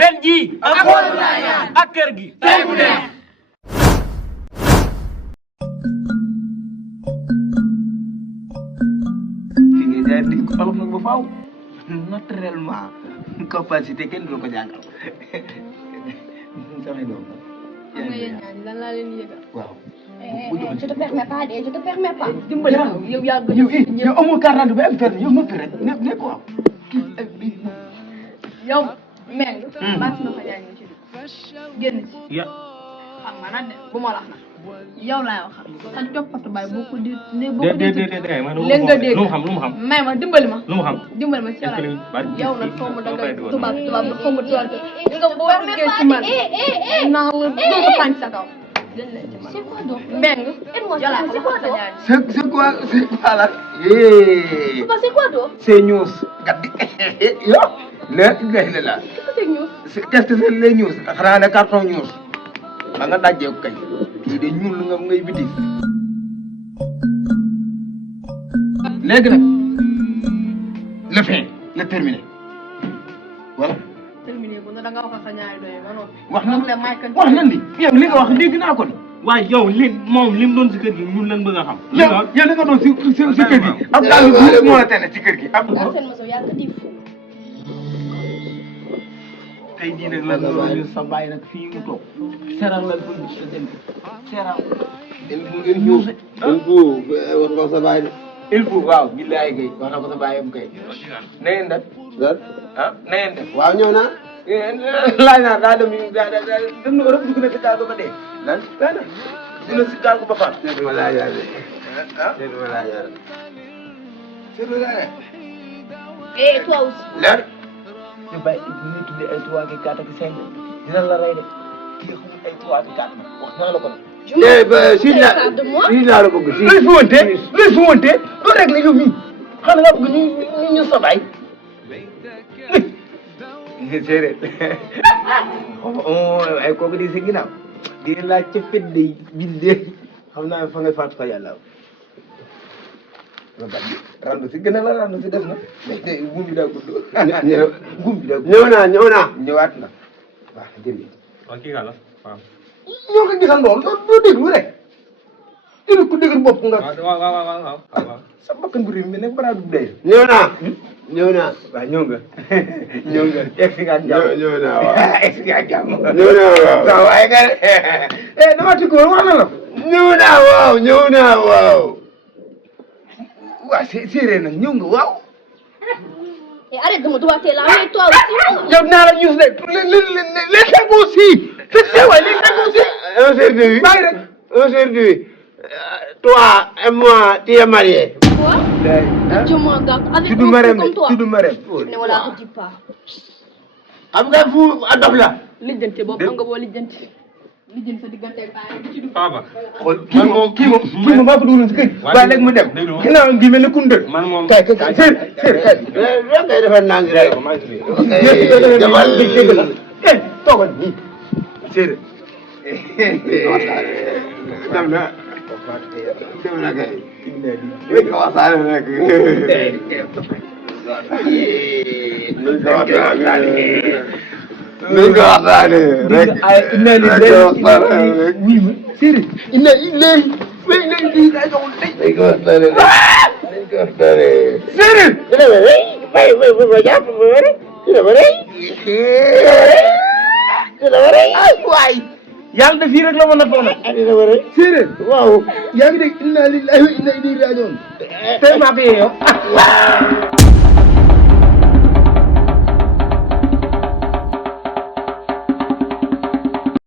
ren jii ak kër gi tey bu neex fi nga jaay di ko olof nag ba faaw naturellement capacité kenn du ko jàngal samay doom xam nga yéen ñaar lan laa leen yëgal. waaw je te permets pas de je te permets pas. dimbali ma yow yaa gën yow amul carte d'identité ba am permis yow noppi rek ne ko am yow meng baax na ko yaa ngi ci génn ci ya xam nga nag de bu ma la wax nag yow laay wax sa coppatu baay boo ko di ne boo ko déedéet man léegi nga dégg lu mu xam may ma dimbali ma lu mu xam dimbali ma ci la est-ce que yow nag xaw ma danga tubaab bi xaw ma tubaab bi nga boo duggee ci man naa la doo ko tànk sa kaw c'est quoi donc mbeng yàlla c'est quoi donc c'est quoi là c'est quoi donc c'est news gaddi yo la ilaha illallah qu'est-ce que c'est les news xanaa ne carton news ba nga dajee ko kay lii de ñuul nga ngay biti léegi nag le fin le terminé voilà terminé bu na da nga wax sa ñaari doy ba noppi wax na le may kan wax na li yow li nga wax dégg naa ko ni waaye yow moom lim doon si kër gi ñun lañ bëgg a xam yow li nga doon si kër gi ab daal bu moo la tane si kër gi ab seen moso yaa ko di fu tey jii nag la ñu sa bàyyi nag fii mu toog seral la ko sa dem seral il faut wax ko sa baay de. il faut waaw billaay kay wax na ko sa bàyyam kay na ngeen def ah na ngeen def waaw ñëw naa. laaj naa daa dem dem na Europe dugg na si gaal ko ba dee lan dana dugg na si gaal ko ba faat seetlu ma laa yaale. ah seetlu ma laa yaale. seetlu naa ne et toi aussi leer ñu bàyyi ñu tuddee ay 3 ki 4 ki 5 dina la rey de kii xamul ay 3 ki 4 wax naa la ko nag si laa la bëgg si. luy fi wante doo rek la yow mii xam nga bëgg ñu sa baay séeréer ay kooku di si ginnaaw di laaj ca fet day bindee xam naa fa nga faatu fa yàlla ma bañ randu si gën a la randu si des na mais nguum bi daa gudd nguum bi daa gudd ñëw naa. ñëwaat na waaw jërëjëf waaw kii la waaw ñoo ko gisandoo doo déglu rek dina ko dëgër bopp nga waaw sa bakkan bu réew mi ne bara du day ñëw naa. ñëw naa. waaw ñëw nga ñëw nga egg si nga ak jàmm ñëw naa waaw. egg si nga ak jàmm ñëw naa waaw. waaw waaye nga dama ti ko wax na la ñëw naa waaw ñëw naa waaw. waaw séeréer nag ñëw nga waaw et arrête de me droiter là mais toi aussi yow naa la ñuus de les cinq aussi les cinq aussi Aujourd'hui, bàyyi rek aujourd'hui, toi et moi, tu es mariés. quoi je m'en garde avec tudd un Marème comme toi tudd Marème ne voilà redis pas xam nga fu adof la. lijjante boobu xam nga boo lijjante sa diggante bàyyi ci du Papa xool kii moom maa ko dugaloon si kër gi waaye léegi mu dem ginnaaw gi mel ne kundër man moom kay séer kay ngay defar nang rek. kay toogal nii séer dem na. dem na kay. léegi nga waxtaane rek. nuñ ko waxtaane rek. ay inna lillahi oui ma séer inna lillahi daa joxul tey dañ ko waxtaane rek. dañ ko waxtaane. séeréer dina ma rey. ma jàpp ma rey. dina ma rey. dina ma rey. ay waay yàlla de fii rek la mën a foog nag dina ma rey. séeréer waaw. yaa ngi dégg inna lillahi wa inna ilayhi rajiun tey maa ko yeeyoo